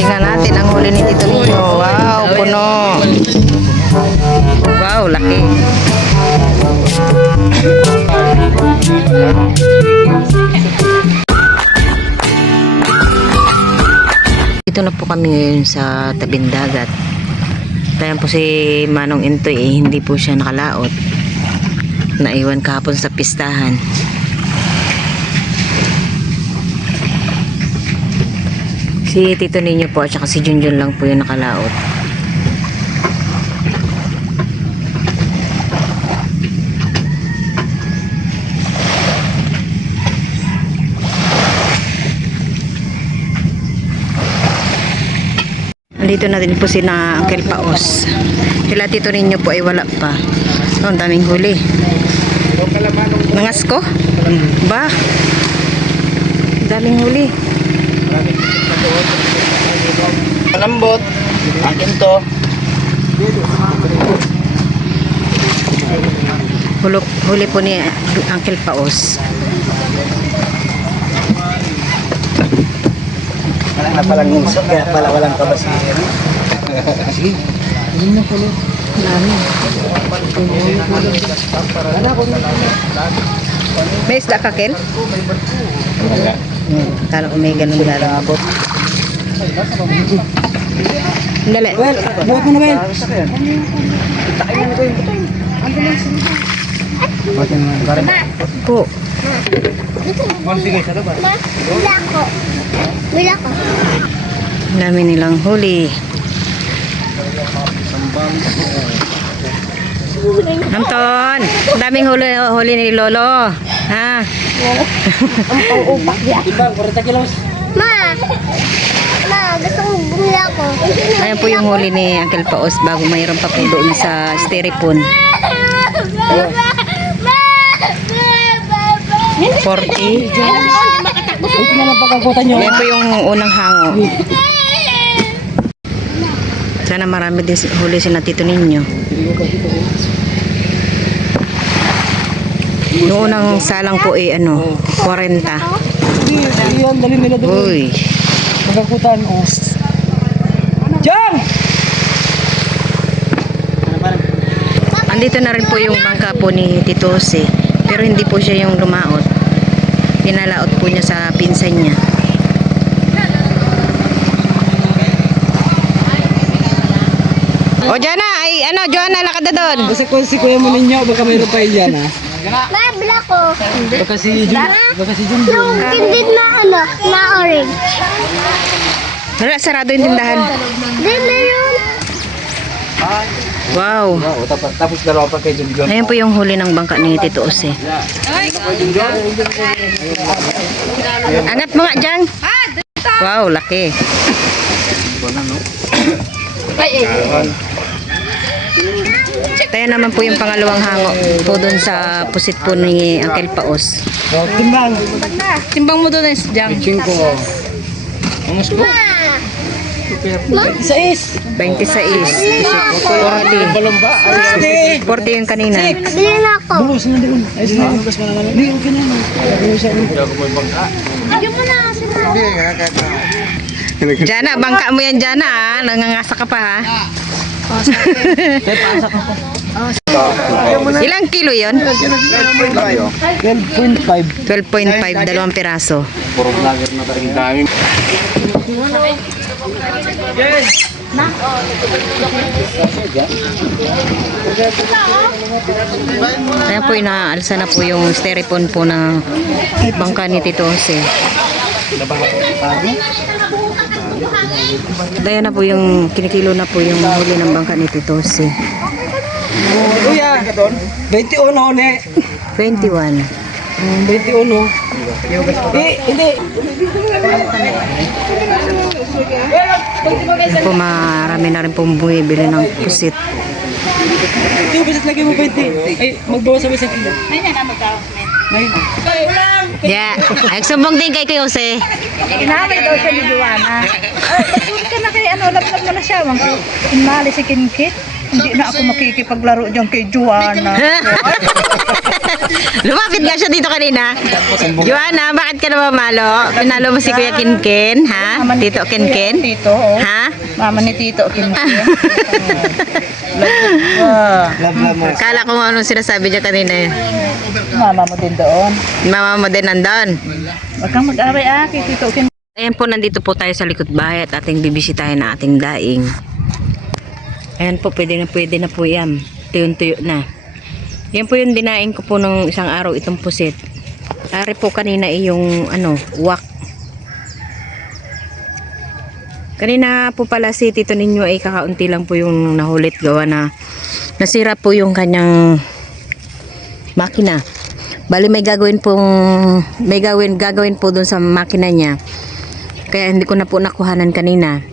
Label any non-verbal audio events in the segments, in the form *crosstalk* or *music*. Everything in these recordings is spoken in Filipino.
Tingnan natin ang huli ni Tito Nino. Wow, puno. Wow, laki. Dito na po kami ngayon sa tabing dagat. Kaya po si Manong Intoy eh, hindi po siya nakalaot. Naiwan kahapon sa pistahan. Si Tito Ninyo po at si Junjun lang po yung nakalaot. Nandito na din po si na Uncle Paos. Sila Tito Ninyo po ay wala pa. So, ang daming huli. Nangas ko? Ba? Daming huli. Malambot. Akin to. Hulok, huli po ni Uncle Paos. Wala na palang ngusok, kaya pala walang kabasihan. Sige. Yun na pala. May isda ka, Kel? Hmm, kala ko may ganun lalabot. Dali. Well, buhat mo na, Well. Buhat mo na, Karen. Po. Sige, sa labas. Wala ko. Wala ko. Dami nilang huli. Anton, daming huli, huli ni Lolo. Ha? Ang pang-upak yan. Iba, 40 kilos. Ma! Ma, gusto kong bumila ko. Ayan po yung huli ni Uncle Paos bago mayroon pa po doon sa styrofoam. 40. Ito na lang pagkakutan nyo. Ayan po yung unang hango. Sana marami din huli si Tito Ninyo. Yung unang salang po ay ano, 40. Iyon, dali nila doon. Uy. Pagkakutan, oh. Diyan! Andito na rin po yung bangka po ni Tito Jose. Pero hindi po siya yung lumaot. Pinalaot po niya sa pinsan niya. O Jana, ay ano, Joanna, lakad na doon. Basta kung si kuya mo ninyo, baka mayroon pa yan, ha? Ma, wala ko. Baka si Jun, baka si Jun Yung tindid na ano, na orange. Wala, sarado yung tindahan. Di meron. Wow. Tapos, dalawa pa kay Jun Jun. Ayan po yung huli ng bangka ni Tito Jose. Angat mo nga dyan. Wow, laki. Tayo naman po yung pangalawang hango po doon sa pusit po ni Uncle Paos. Oh, timbang. Timbang mo doon is dyan. Cinco. Angas po? Isa is. 26. 40. Balamba. Ay, 40 yung kanina. Bili na ako. Bulos na doon. Ayos na. Bulos na naman. Hindi, okay na. Ano siya? Bigyan mo na kasi na. Jana, bangka mo yan Jana ha. Nangangasa ka pa ha. *laughs* Ilang kilo yon? 12.5. 12.5, dalawang piraso. Puro vlogger na talagang dami. Ayan po, inaalsa na po yung styrofoam po ng bangka ni Tito Jose. Daya na po yung, kinikilo na po yung huli ng bangka ni Tito Jose. Kuya, 21 ne. 21. Mm, 21. Eh, hindi. Po, marami na rin pong bumibili ng pusit. Yung bisit lagi mo 20. Ay, magbawas sa kilo. May na magkaw. May na. Yeah, ay sumbong din kay Kuya Jose. Inamay daw siya ni Joanna. Huwag *laughs* ka na kay ano, lablab mo na siya. Inmali si Kinkit. Hindi na ako makikipaglaro dyan kay Joanna. *laughs* Lumapit nga siya dito kanina. Joanna, bakit ka na mamalo? Pinalo mo si Kuya Kinkin, ha? Tito Kinkin? Tito, oh. Ha? Mama ni Tito, Kim. *laughs* Kala ko anong sinasabi niya kanina eh. Mama mo din doon. Mama mo din nandun. Huwag kang mag-away ah, kay Tito Kim. Ayan po, nandito po tayo sa likod bahay at ating bibisitahin na ating daing. Ayan po, pwede na pwede na po yan. Tuyo-tuyo na. Yan po yung dinaing ko po nung isang araw, itong pusit. Ari po kanina yung ano, wak. Kanina po pala si Tito ninyo ay kakaunti lang po yung nahulit gawa na nasira po yung kanyang makina. Bali may gagawin pong may gawin gagawin po dun sa makina niya. Kaya hindi ko na po nakuhanan kanina.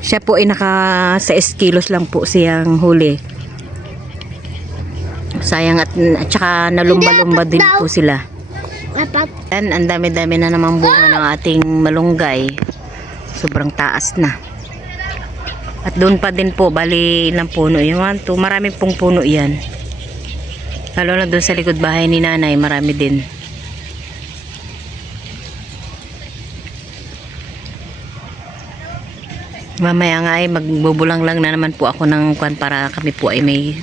Siya po ay naka 6 kilos lang po siyang huli. Sayang at, at saka nalumba-lumba din po sila. Yan, ang dami-dami na namang bunga ng ating malunggay. Sobrang taas na. At doon pa din po, bali ilang puno. Two, marami pong puno yan. Lalo na doon sa likod bahay ni nanay, marami din. Mamaya nga ay magbubulang lang na naman po ako ng kwan para kami po ay may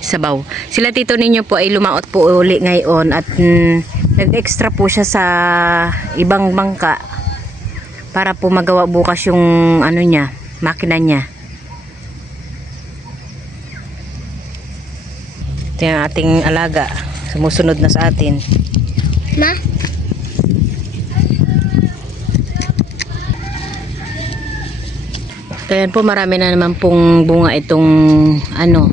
sabaw. Sila tito ninyo po ay lumaot po uli ngayon at mm, nag-extra po siya sa ibang bangka para po magawa bukas yung ano niya, makina niya. Ito yung ating alaga. Sumusunod na sa atin. Ma? Ayan po, marami na naman pong bunga itong ano,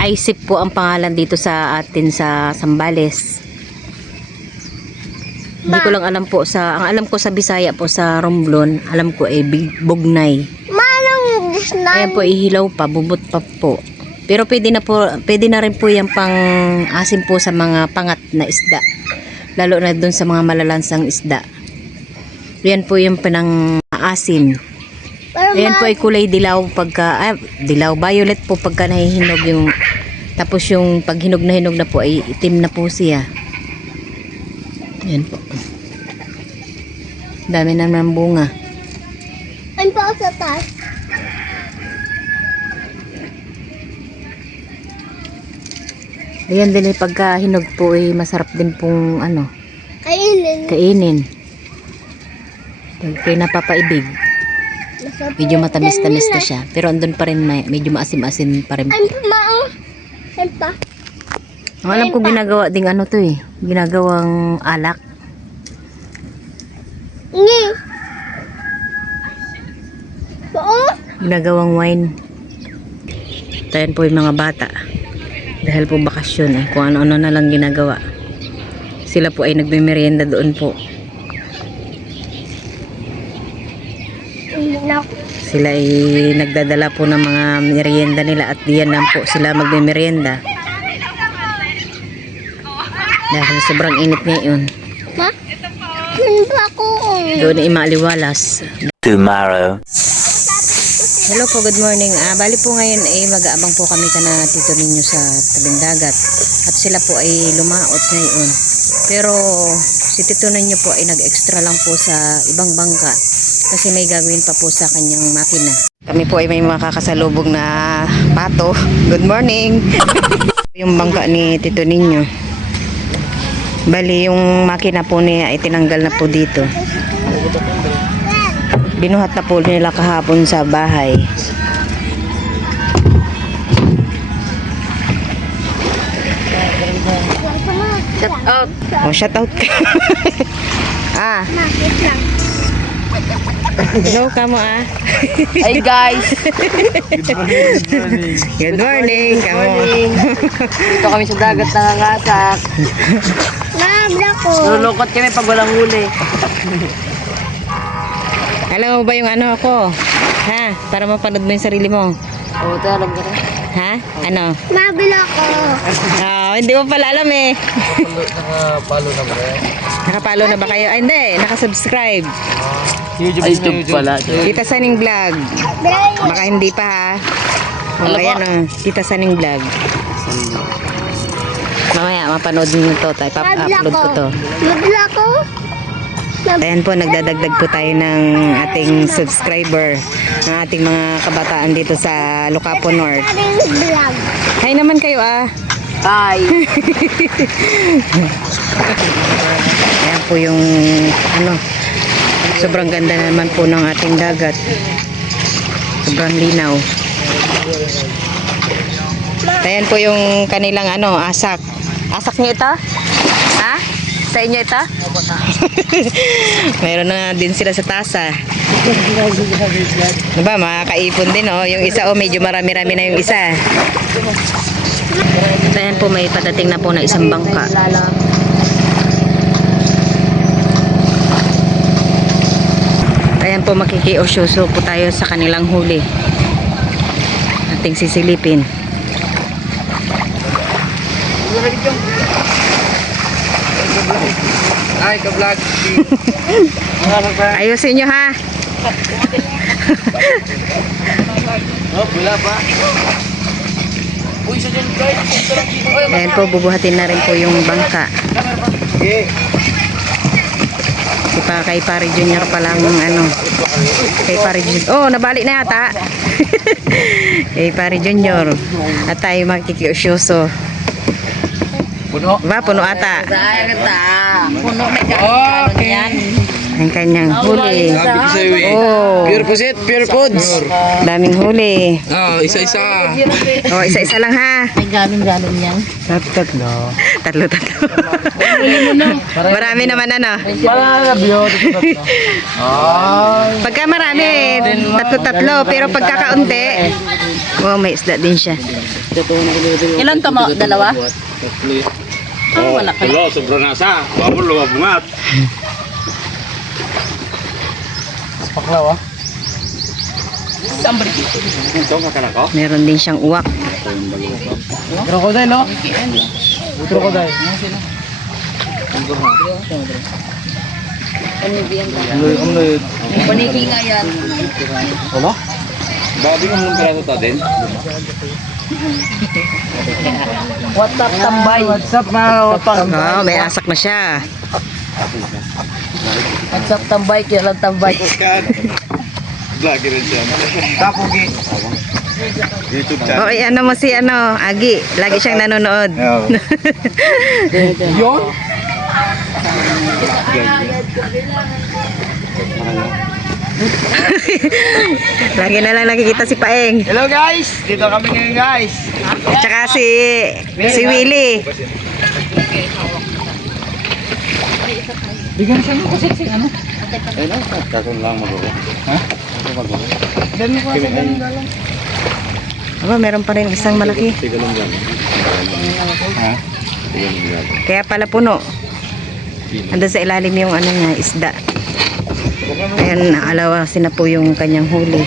Isaac po ang pangalan dito sa atin sa Sambales. Hindi ko lang alam po sa, ang alam ko sa Bisaya po sa Romblon, alam ko ay big bugnay. Manong. Ayan po, ihilaw pa, bubot pa po. Pero pwede na po, pwede na rin po yung pang asim po sa mga pangat na isda. Lalo na dun sa mga malalansang isda. Yan po yung pinang asim. Ayan po ay kulay dilaw pagka, ah, dilaw, violet po pagka nahihinog yung, tapos yung pag hinog na hinog na po ay itim na po siya. Ayan po. Dami na naman bunga. pa ako sa taas? Ayan din ay pagka hinog po ay masarap din pong ano, Kainin. kainin. Pag napapaibig, Masarap. Medyo matamis-tamis na siya. Pero andun pa rin, may, medyo maasim-asim pa rin. Ano pa? Ang alam ko ginagawa ding ano to eh. Ginagawang alak. Ngi. Oo? Ginagawang wine. Tayan po yung mga bata. Dahil po bakasyon eh. Kung ano-ano na lang ginagawa. Sila po ay nagme-merienda doon po. Hindi na ako. Sila ay nagdadala po ng mga merienda nila at diyan lang po sila magme-merienda. Dahil sobrang init ngayon. Ma? Pa ako? Doon ay maaliwalas. tomorrow. Hello po, good morning. Ah, bali po ngayon ay mag-aabang po kami kana tito ninyo sa tabing dagat. At sila po ay lumaot ngayon. Pero si tito ninyo po ay nag-extra lang po sa ibang bangka kasi may gagawin pa po sa kanyang makina. Kami po ay may makakasalubong na pato. Good morning! *laughs* yung bangka ni tito ninyo. Bali yung makina po niya ay tinanggal na po dito. Binuhat na po nila kahapon sa bahay. Shout out. Oh, shout out ka. *laughs* ah, Hello ka mo ah. Hey guys! Good morning, kamo. Dito kami sa dagat nangangasak. Nabla ko. Nululukot kami pag walang huli. Alam mo ba yung ano ako? Ha? Para mapanood mo yung sarili mo. Oo, ito alam ko rin. Ha? Ano? Nabla ko. Oh, hindi mo pala alam eh. Nakapalo na ba Nakapalo na ba kayo? Ay, hindi. Nakasubscribe. Ay, YouTube pala. Kita Saning Vlog. Baka hindi pa ha. Oh, Ano ayan oh. Kita Saning Vlog. Mamaya, mapanood nyo to. Tayo, pap-upload ko to. Madla Ayan po, nagdadagdag po tayo ng ating subscriber, ng ating mga kabataan dito sa Locapo North. Hi naman kayo ah. Hi. *laughs* Ayan po yung ano, sobrang ganda naman po ng ating dagat. Sobrang linaw. Ayan po yung kanilang ano, asak. Asak niyo ito? Ha? Sa inyo ito? *laughs* Meron na din sila sa tasa. Diba, makakaipon din oh. Yung isa oh, medyo marami-rami na yung isa. Ayan po, may padating na po na isang bangka. Ayan po, makikiosyoso po tayo sa kanilang huli. Ating sisilipin. Ay, ka-vlog. *laughs* Ayusin nyo ha. *laughs* Oh, wala pa. Ayan po, bubuhatin na rin po yung bangka. Si pa kay Pari Junior pa lang ano. Kay Pari Junior. Oh, nabalik na yata. *laughs* kay Pari Junior. At tayo makikiosyoso. Puno. Diba? Puno ata. Puno may Okay. Ang kanyang huli. Sabi ko sa'yo eh. Oh, Pure pusit, pure foods. daming huli. Ah, isa-isa. Oh, isa-isa lang ha. May galon-galon yan. Tatlo. Tatlo, tatlo. Marami naman ano. Ay. Pagka marami, tatlo-tatlo. Pero pagka oh, may isda din siya. Ilan ka mo? Dalawa? Ah, wala ka. Hello, sobrang nasa. Bawal lumabungat. Paklaw ah. Ito, makanak ko. Meron din siyang uwak. Crocodile, no? Crocodile. Uloy, uloy. Paniki nga yan. Wala? Babi mo mong piraso to din. What's up, tambay? What's up, mga kapag? Oh, may asak na siya. What's up, tambay? Kaya lang tambay. *laughs* Vlogger rin siya. Kapugi. YouTube channel. Oh, ano mo si ano, Agi. Lagi siyang nanonood. *laughs* Yun? *laughs* Lagi na lang nakikita si Paeng. Hello guys! Dito kami ngayon guys. Tsaka si si Willie. Bigyan siya ng kasi ano? Ay, no, kakon lang magulo. Ha? Magulo. Kasi galing Aba, meron pa rin isang malaki. Ha? Kaya pala puno. Andun sa ilalim yung ano niya, isda. Ayan, alawasin na po yung kanyang huli.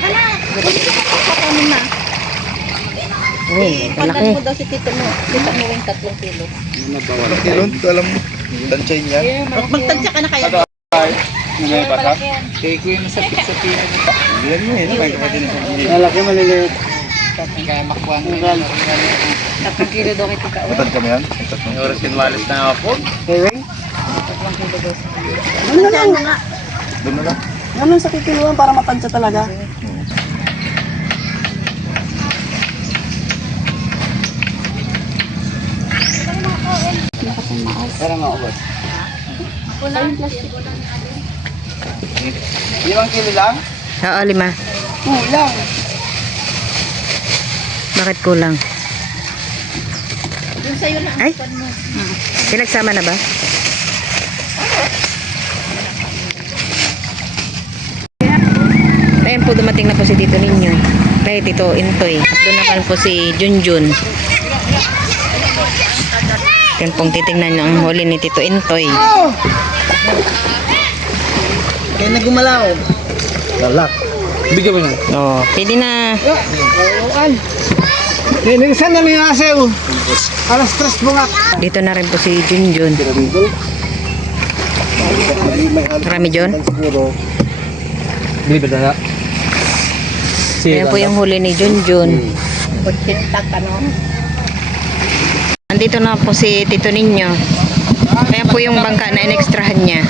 Uy, malaki. Mo daw si tito mo. Tito mo yung tatlong kilo. Kilon, alam mo. Tansay niya. Magtansya ka na kaya. Ngay bata. Kaya ko yung sa pizza pino. Yan mo yun. May na. Malaki maliliit. Kaya makuha ng Tatlong kilo daw kay tita. Matad kami yan. May oras kinwalis na ako. Doon na lang. Ano sa kikiluan para matansya talaga? Para maubos. Limang kilo lang? Oo, lima. Kulang. Bakit kulang? Yung sa'yo na. Ay, pinagsama na ba? Po, dumating na po si Tito Ninyo. Kay Tito Intoy. Doon naman po si Junjun. Yan pong titingnan ang huli ni Tito Intoy. Kaya nagumalaw. Lalak. Bigyan mo na. Oh, pwede na. Nilisan na niya asew. Alas tres bunga. Dito na rin po si Junjun. Marami John. Hindi ba dala? Ayan po yung huli ni Junjun. Kutsintak ano. Andito na po si Tito Ninyo. Kaya po yung bangka na inekstrahan niya.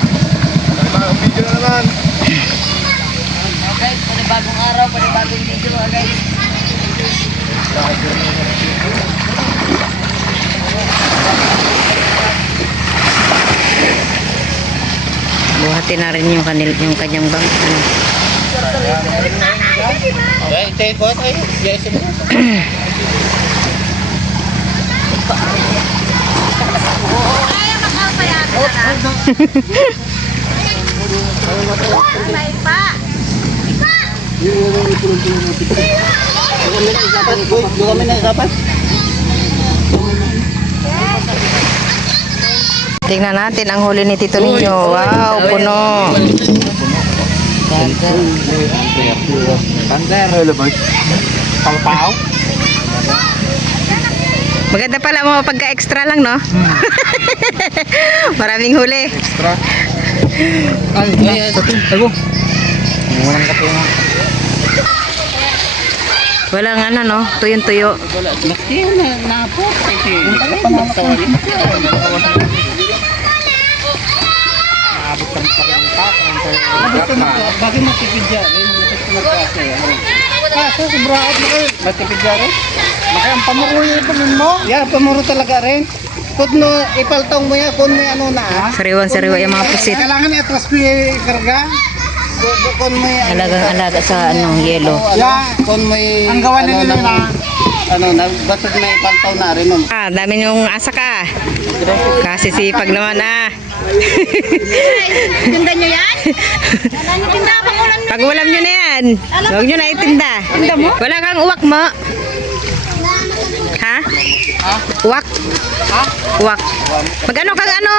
Buhatin na rin yung, kanil, yung kanyang bangka. Eh, take what? Ay, yes. Yung kami na dapat. Tingnan natin ang huli ni Tito Ninyo. Wow, puno. Pander. Hello, boy. Palpao. Maganda pala mo pagka-extra lang, no? *laughs* Maraming huli. Extra. Ay, ay, Ako. Walang kape mo. Walang ano, no? Tuyong-tuyo. Mati na napo. Kasi Bakit matipid yan? Ay, matipid na kasi. Kaso, sobraot na kayo. Matipid yan rin? Maka ang pamuro yung ipamon mo? Yeah, pamuro talaga rin. Kung no, ipaltong mo yan, kung may ano na ah. Sariwan-sariwa yung mga pusit. Kailangan i-atras ko yung karga. Kung- may ano. Alagang-alaga sa ano, yelo. Yeah, kung may... Ang gawa nila ano, na... Ano, na, basta may paltaw na rin. Ah, dami yung asa ka. Kasi sipag naman ah. Tinda nyo yan? Tinda pa ulam nyo. Pag ulam nyo na yan, huwag nyo na itinda. Wala kang uwak mo. Ha? Uwak? Uwak. Magano kang ano?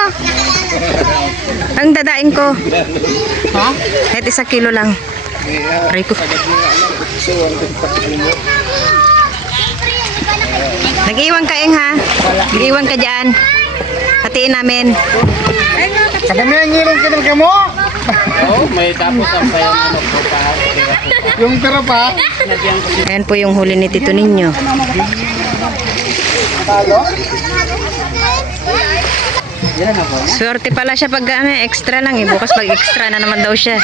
Ang dadaing ko. Ha? Kahit isa kilo lang. Aray ko. Nag-iwan ka, Eng, ha? Nag-iwan ka dyan. Hatiin namin. Kadami ang ngirong kinarga mo. Oh, may tapos ang pa yung ano po pa. Yung pera pa. Ayan po yung huli ni Tito Ninyo. Swerte pala siya pag ano, extra lang eh. Bukas pag extra na naman daw siya.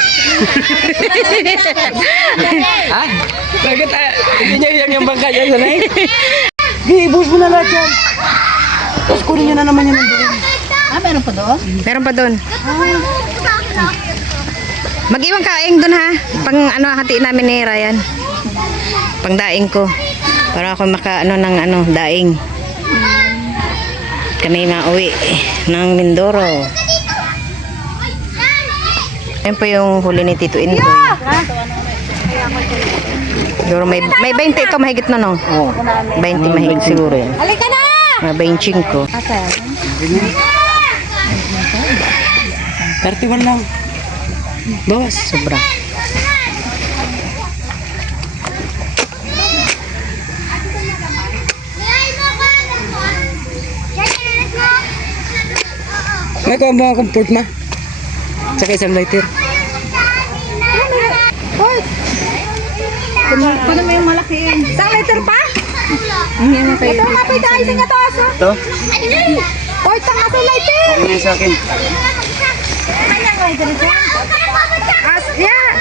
Ha? *laughs* Bakit ah, hindi niya yung, yung bangka niya sanay? *laughs* Gi, ibus mo na lahat yan. Tapos kunin niyo na naman yun nandun. Ah, meron pa doon? Meron pa doon. Mag-iwan ka Eng doon ha. Pang ano hatiin namin ni Ryan. Pang daing ko. Para ako maka ano ng ano daing. Kami mauwi ng Mindoro. Ayan po yung huli ni Tito Indoy. Siguro may, may 20 ito mahigit na no? Oo. 20 mahigit siguro yan. Halika na! Mga 25. 31 lang. Boss, sobra. May kuha mo akong port na. Tsaka isang lighter. Kuno mo yung malaki yan. Isang liter pa? Ito nga pa ito. Isang nga to aso. Ito? O, isang aso liter. Ano sa akin? Kanya nga ito rin. As, yeah.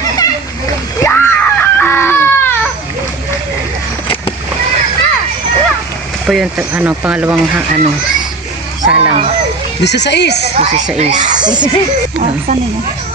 po yung ta- ano, pangalawang ha, ano, salang. Bisa sa is. Isa sa is. Oh, saan nila?